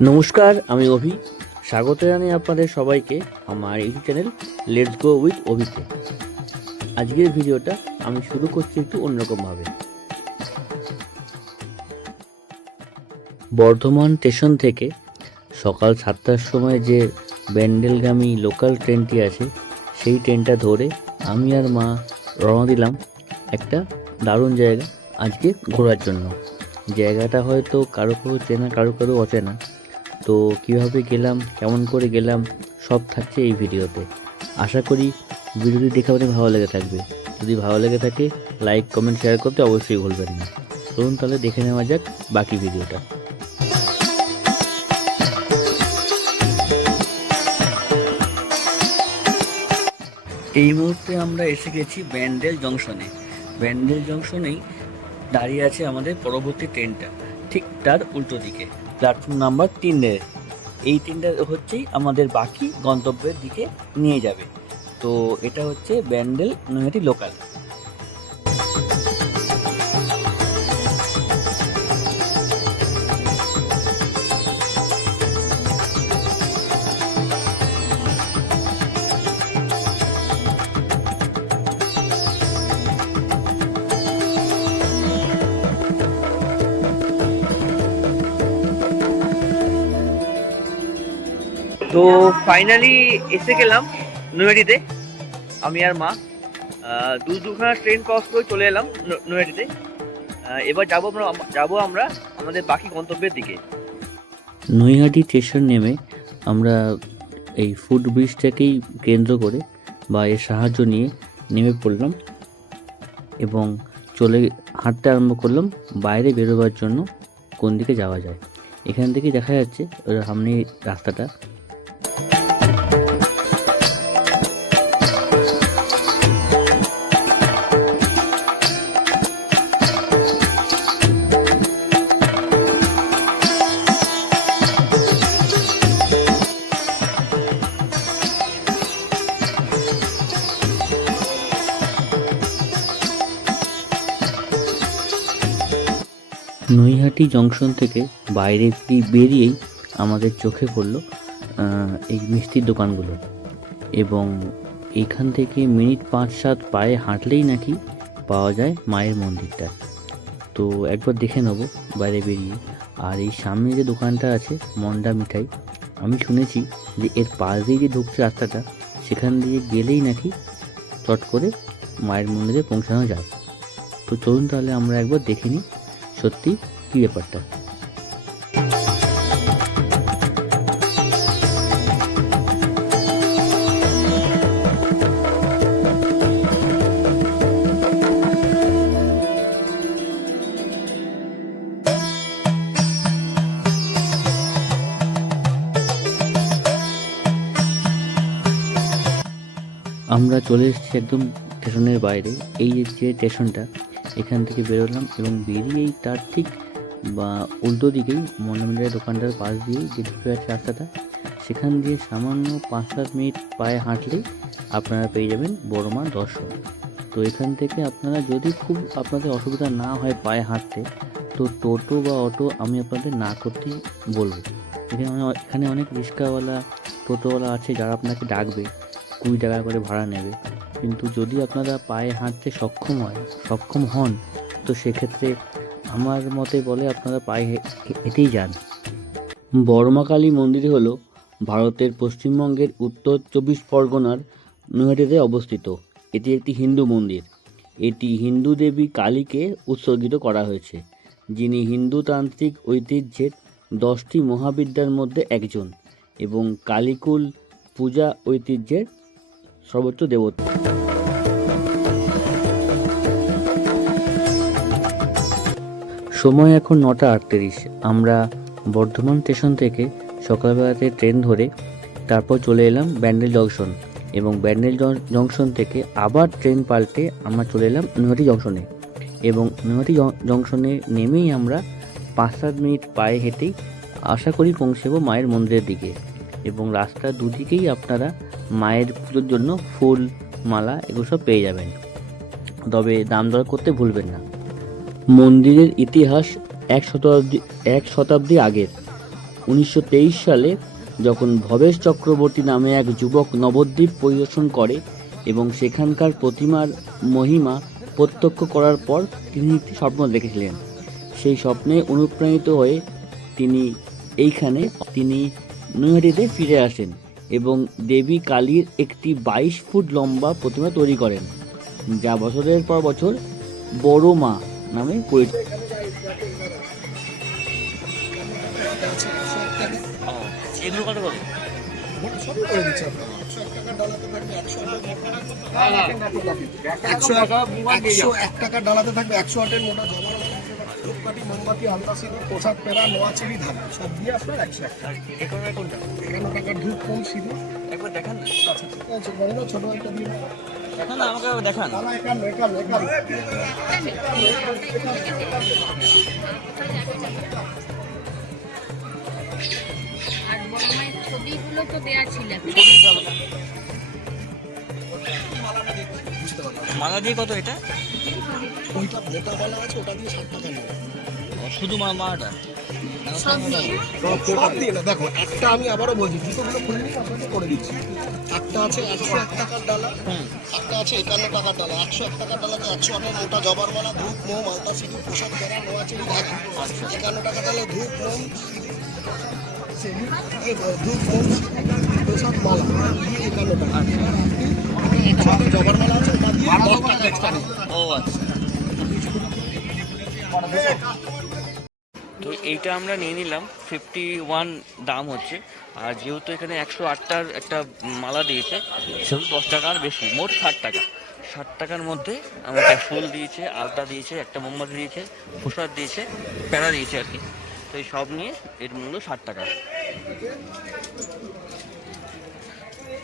নমস্কার, আমি অভি। স্বাগত জানাই আপনাদের সবাইকে আমার YouTube channel let's go with অভিতে আজকের ভিডিওটা আমি শুরু করছি একটু অন্যরকমভাবে। বর্ধমান স্টেশন থেকে সকাল সাতটার সময় যে ব্যান্ডেলগামী লোকাল ট্রেনটি আছে সেই ট্রেনটা ধরে আমি আর মা রওনা দিলাম একটা দারুণ জায়গা আজকে ঘোরার জন্য। জায়গাটা হয়তো কারও কারও চেনা, কারও কারও অচেনা। তো কীভাবে গেলাম, কেমন করে গেলাম, সব থাকছে এই ভিডিওতে। আশা করি ভিডিওটি দেখে আপনাদের ভালো লেগে থাকবে। যদি ভালো লেগে থাকে, লাইক, কমেন্ট শেয়ার করতে অবশ্যই ভুলবেন না। চলুন তাহলে দেখে নেওয়া যাক বাকি ভিডিওটা। এই মুহূর্তে আমরা এসে গেছি ব্যান্ডেল জংশনে। ব্যান্ডেল জংশনেই দাঁড়িয়ে আছে আমাদের পরবর্তী ট্রেনটা, ঠিক তার উল্টো দিকে। প্ল্যাটফর্ম নাম্বার তিনের। এই ট্রেনটা হচ্ছেই আমাদের বাকি গন্তব্যের দিকে নিয়ে যাবে। তো এটা হচ্ছে ব্যান্ডেল নৈহাটি লোকাল। তো ফাইনালি এসে গেলাম নৈহাটিতে। আমি আর মা দু দুখানা ট্রেন ক্রস করে চলে এলাম নৈহাটিতে। এবার যাব আমরা যাব আমরা আমাদের বাকি গন্তব্যের দিকে। নৈহাটি স্টেশন নেমে আমরা এই ফুট ব্রিজটাকেই কেন্দ্র করে বা এর সাহায্য নিয়ে নেমে পড়লাম এবং চলে হাঁটতে আরম্ভ করলাম বাইরে বেরোবার জন্য কোন দিকে যাওয়া যায়। এখান থেকে দেখা যাচ্ছে সামনে রাস্তাটা। নৈহাটি জংশন থেকে বাইরে বেরি- বেরিয়েই আমাদের চোখে পড়ল এই মিষ্টির দোকানগুলো। এবং এখান থেকে মিনিট পাঁচ সাত পায়ে হাঁটলেই নাকি পাওয়া যায় মায়ের মন্দিরটা। তো একবার দেখে নেব বাইরে বেরিয়ে। আর এই সামনে যে দোকানটা আছে, মন্ডা মিঠাই, আমি শুনেছি যে এর পাশ দিয়ে যে ঢুকছে রাস্তাটা, সেখান দিয়ে গেলেই নাকি চট করে মায়ের মন্দিরে পৌঁছানো যায়। তো চলুন তাহলে আমরা একবার দেখে নিই সত্যি কী ব্যাপারটা? আমরা চলে এসেছি একদম স্টেশনের বাইরে। এই যে স্টেশনটা এখান থেকে বেরোলাম এবং বেরিয়েই তার ঠিক বা উল্টো দিকেই মন্ডমিলের দোকানটার পাশ দিয়েই যে ঢুকে আছে রাস্তাটা, সেখান দিয়ে সামান্য পাঁচ সাত মিনিট পায়ে হাঁটলেই আপনারা পেয়ে যাবেন বড়মা দর্শন। তো এখান থেকে আপনারা যদি খুব আপনাদের অসুবিধা না হয় পায়ে হাঁটতে, তো টোটো বা অটো আমি আপনাদের না করতেই বলব। এখানে এখানে অনেক রিক্সাওয়ালা, টোটোওয়ালা আছে যারা আপনাকে ডাকবে, কুড়ি টাকা করে ভাড়া নেবে। কিন্তু যদি আপনারা পায়ে হাঁটতে সক্ষম হয়, সক্ষম হন, তো সেক্ষেত্রে আমার মতে বলে আপনারা পায়ে হেঁটেই যান। বর্মাকালী মন্দির হলো ভারতের পশ্চিমবঙ্গের উত্তর চব্বিশ পরগনার নৈহাটিতে অবস্থিত। এটি একটি হিন্দু মন্দির। এটি হিন্দু দেবী কালীকে উৎসর্গিত করা হয়েছে, যিনি হিন্দুতান্ত্রিক ঐতিহ্যের দশটি মহাবিদ্যার মধ্যে একজন এবং কালীকুল পূজা ঐতিহ্যের সর্বোচ্চ দেবতা সময় এখন নটা আটত্রিশ। আমরা বর্ধমান স্টেশন থেকে সকালবেলাতে ট্রেন ধরে তারপর চলে এলাম ব্যান্ডেল জংশন এবং ব্যান্ডেল জংশন থেকে আবার ট্রেন পাল্টে আমরা চলে এলাম নৈহাটি জংশনে এবং নৈহাটি জংশনে নেমেই আমরা পাঁচ সাত মিনিট পায়ে হেঁটেই আশা করি পৌঁছেব মায়ের মন্দিরের দিকে এবং রাস্তার দুদিকেই আপনারা মায়ের পুজোর জন্য ফুল, মালা এগুলো সব পেয়ে যাবেন। তবে দাম দর করতে ভুলবেন না। মন্দিরের ইতিহাস এক শতাব্দী এক শতাব্দী আগের। উনিশশো তেইশ সালে যখন ভবেশ চক্রবর্তী নামে এক যুবক নবদ্বীপ পরিদর্শন করে এবং সেখানকার প্রতিমার মহিমা প্রত্যক্ষ করার পর তিনি একটি স্বপ্ন দেখেছিলেন। সেই স্বপ্নে অনুপ্রাণিত হয়ে তিনি এইখানে, তিনি নৈহাটিতে ফিরে আসেন। এবং দেবী কালীর একটি বাইশ ফুট লম্বা প্রতিমা তৈরি করেন, যা বছরের পর বছর বড় মা নামে পরিচিত একশো টাকা ডালাতে থাকবে, একশো আটের মোটা ধূপকাঠি মোমবাতি আলতা সিঁদুর প্রসাদ পেরা নোয়াচেরি ধান। সব দিয়ে আপনার একশো এক টাকা এখানে কোনটা? এগারো টাকার ধূপ কম সিঁদুর? একবার দেখান না। আচ্ছা ঠিক আছে বড় না ছোট একটা দিয়ে। দেখান। না আমাকে দেখান। দাদা একান্ন একান্ন একান্ন। আর বড় মায়ের ছবিগুলো তো দেওয়া ছিল। মালা দিয়ে কত এটা? ওইটা মোটা বালা আছে ওটা দিয়ে ষাট টাকা নেবে শুধু মা মাটা। সব দিয়ে? না দেখো একটা আমি আবারও বলছি দুটোগুলো খুলে নিয়ে আপনাকে করে দিচ্ছি। একটা আছে একশো এক টাকার ডালা একটা আছে একান্ন টাকার ডালা। একশো এক টাকার ডালাতে একশো আটের মোটা জবার মালা ধূপ মোম আলতা সিঁদুর প্রসাদ বেড়া নোয়াচেরি ধাগা একান্ন টাকা ডালে ধূপ মোম ধূপ মোম প্রসাদ মালা দিয়ে একান্ন টাকা। একশো আটের জবার মালা আছে ওটা দিয়ে দশ টাকা এক্সট্রা ও আচ্ছা। তো এইটা আমরা নিয়ে নিলাম। ফিফটি ওয়ান দাম হচ্ছে। আর যেহেতু এখানে একশো আটটার একটা মালা দিয়েছে, সেহেতু দশ টাকা আর বেশি, মোট ষাট টাকা। ষাট টাকার মধ্যে আমাকে ফুল দিয়েছে, আলতা দিয়েছে, একটা মোমবাতি দিয়েছে, প্রসাদ দিয়েছে প্যারা দিয়েছে আর কি। তো এই সব নিয়ে এর মূল্য ষাট টাকা।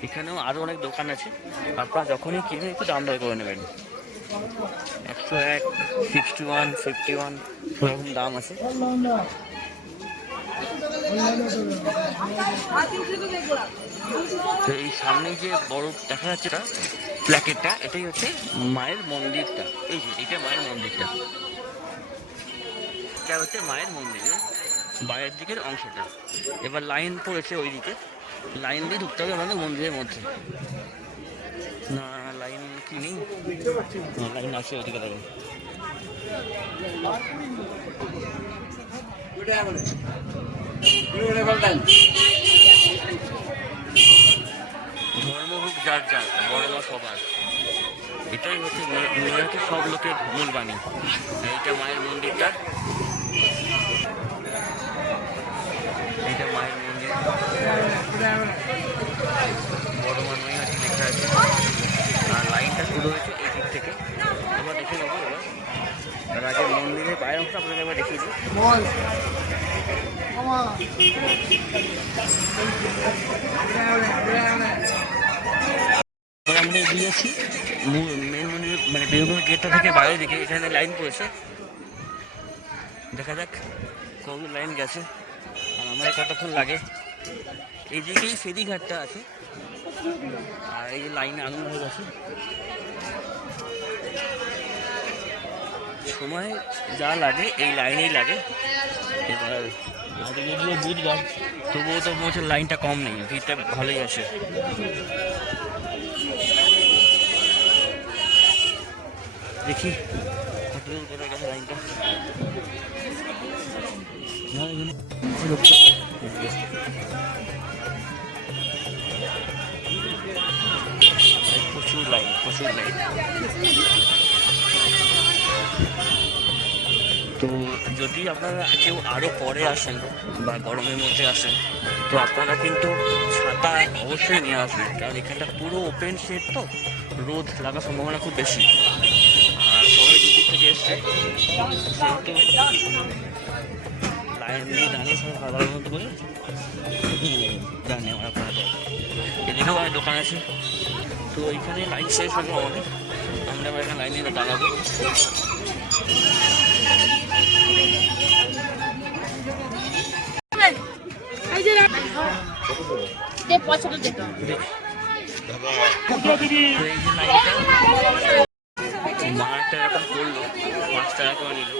এখানেও আরও অনেক দোকান আছে। আপনারা যখনই কিনে একটু দাম দর করে নেবেন। একশো এক সিক্সটি ওয়ান ফিফটি ওয়ান সেরকম দাম আছে। তো এই সামনে যে বড় দেখা যাচ্ছে এটা, প্ল্যাকেটটা, এটাই হচ্ছে মায়ের মন্দিরটা। এই যে এটা মায়ের মন্দিরটা। এটা হচ্ছে মায়ের মন্দিরের বাইরের দিকের অংশটা। এবার লাইন পড়েছে ওই দিকে লাইন দিয়ে ঢুকতে হবে আমাদের মন্দিরের মধ্যে। না কি নেই না, লাইন আছে ওদিকে দেখো। ধর্ম হোক যার যার বড় বা সবার। এটাই হচ্ছে মেয়েকে সব লোকের মূল বাণী। এইটা মায়ের মন্দিরটা। এইটা মায়ের মন্দির। বড় মা নৈহাটি লেখা আছে। লাইনটা শুরু হয়েছে এই দিক থেকে। আমরা দেখে নেব এবার। আগে মন্দিরের বাইরের অংশ আপনাকে এবার দেখিয়ে দিই। আমরা এগিয়ে যাচ্ছি মেন মানে গেটটা থেকে বাইরে এখানে লাইন পড়েছে। দেখা যাক লাইন গেছে। আর আমার লাগে। ফেরিঘাটটা আছে। আর এই লাইনে আগুন হয়ে গেছে। সময় যা লাগে এই লাইনেই লাগে। এবার হয়তো যদিও তবুও তো মনে লাইনটা কম নেই ভিড়টা ভালোই আছে। দেখি লাইনটা। লোকটা- লাইন প্রচুর তো যদি আপনারা কেউ আরও পরে আসেন বা গরমের মধ্যে আসেন, তো আপনারা কিন্তু ছাতা অবশ্যই নিয়ে আসবেন। কারণ এখানটা পুরো ওপেন শেড তো, রোদ লাগার সম্ভাবনা খুব বেশি। আর সবাই দুদিক থেকে এসছে। সেহেতু লাইন দিয়ে দাঁড়িয়ে সবাই ভালো মতো করে জানি, আমার আপনারা এদিকেও অনেক দোকান আছে। তো এখানে লাইন শেষ হলো আমাদের। আমরা এখানে লাইন দাঁড়াবো। বারোটা এরকম করল পাঁচ টাকা করে নিল।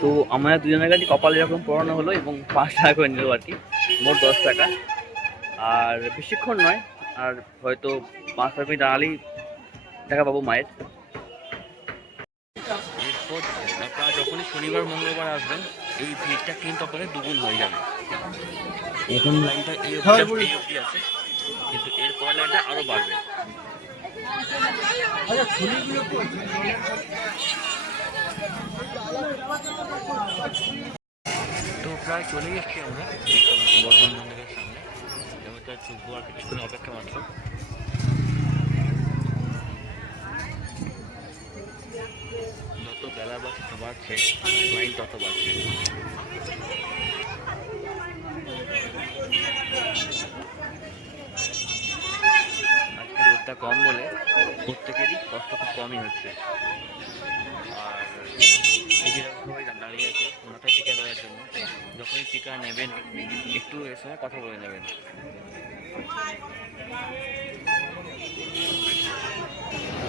তো আমরা দুজনের কাছে কপালে এরকম পড়ানো হলো এবং পাঁচ টাকা করে নিল আর কি মোট দশ টাকা। আর বেশিক্ষণ নয় আর হয়তো পাঁচ টাকা করে দাঁড়ালেই টাকা পাবো মায়ের। এরপর আপনারা যখনই শনিবার মঙ্গলবার আসবেন এই ভিড়টা কিন্তু আপনাদের দুগুণ হয়ে যাবে। এখন লাইনটা এই অবধি আছে কিন্তু এরপর লাইনটা আরও বাড়বে। তো প্রায় চলে এসেছি আমরা বর্ধমান মন্দিরের সামনে। এবার তার চুপবো আর কিছুক্ষণ অপেক্ষা মাত্র। যত বেলা বাড়ছে বাড়ছে লাইন তত বাড়ছে। আজকে রোদটা কম বলে প্রত্যেকেরই কষ্ট খুব কমই হচ্ছে। এই যে দাঁড়িয়ে আছে মাথায় টিকা দেওয়ার জন্য, যখনই টিকা নেবেন, একটু এর সঙ্গে কথা বলে নেবেন।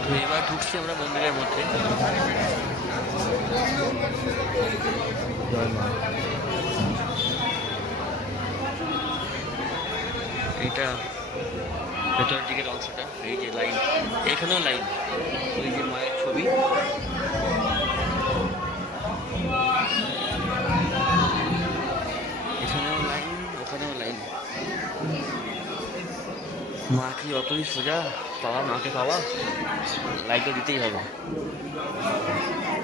তো এবার ঢুকছি আমরা মন্দিরের মধ্যে। এটা ভেতরের দিকের অংশটা, এই যে লাইন, এখানেও লাইন, ওই যে মায়ের ছবি। ওখানেও লাইন মা কি অতই সোজা? পাওয়া মাকে পাওয়া লাইন তো দিতেই হবে।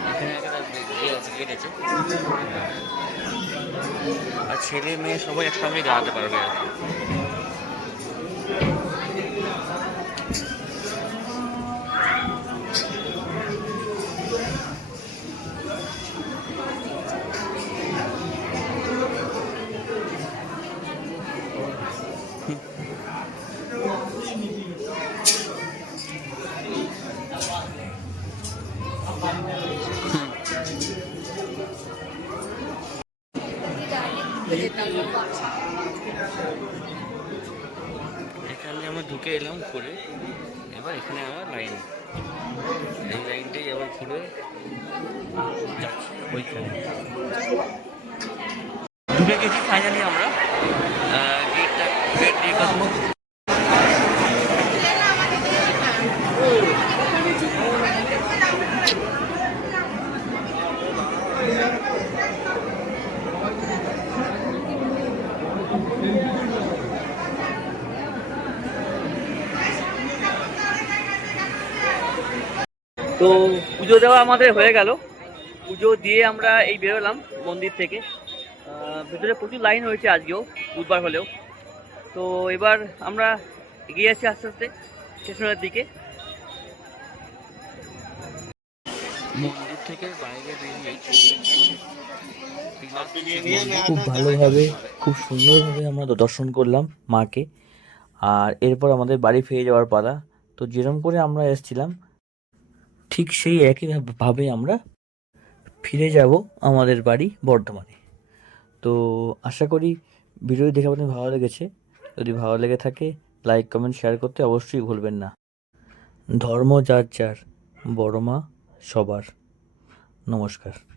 এখানে আর ছেলে মেয়ে সবাই একসঙ্গে দাঁড়াতে পারবে। আর ঘুরে যাচ্ছি ওইখানে। ঢুকে গেছি ফাইনালি আমরা। গেটটা গেট দিয়ে তো পুজো দেওয়া আমাদের হয়ে গেল। পুজো দিয়ে আমরা এই বেরোলাম মন্দির থেকে। ভেতরে প্রচুর লাইন হয়েছে আজকেও বুধবার হলেও। তো এবার আমরা এগিয়ে যাচ্ছি আস্তে আস্তে স্টেশনের দিকে। মন্দির থেকে বাইরে বেরিয়ে খুব ভালোভাবে খুব সুন্দরভাবে আমরা দর্শন করলাম মাকে। আর এরপর আমাদের বাড়ি ফিরে যাওয়ার পালা। তো যেরকম করে আমরা এসেছিলাম ঠিক সেই একইভাবে ভাবে আমরা ফিরে যাব আমাদের বাড়ি বর্ধমানে। তো আশা করি ভিডিও দেখে আপনাদের ভালো লেগেছে। যদি ভালো লেগে থাকে লাইক কমেন্ট শেয়ার করতে অবশ্যই ভুলবেন না। ধর্ম যার যার বড়মা সবার। নমস্কার।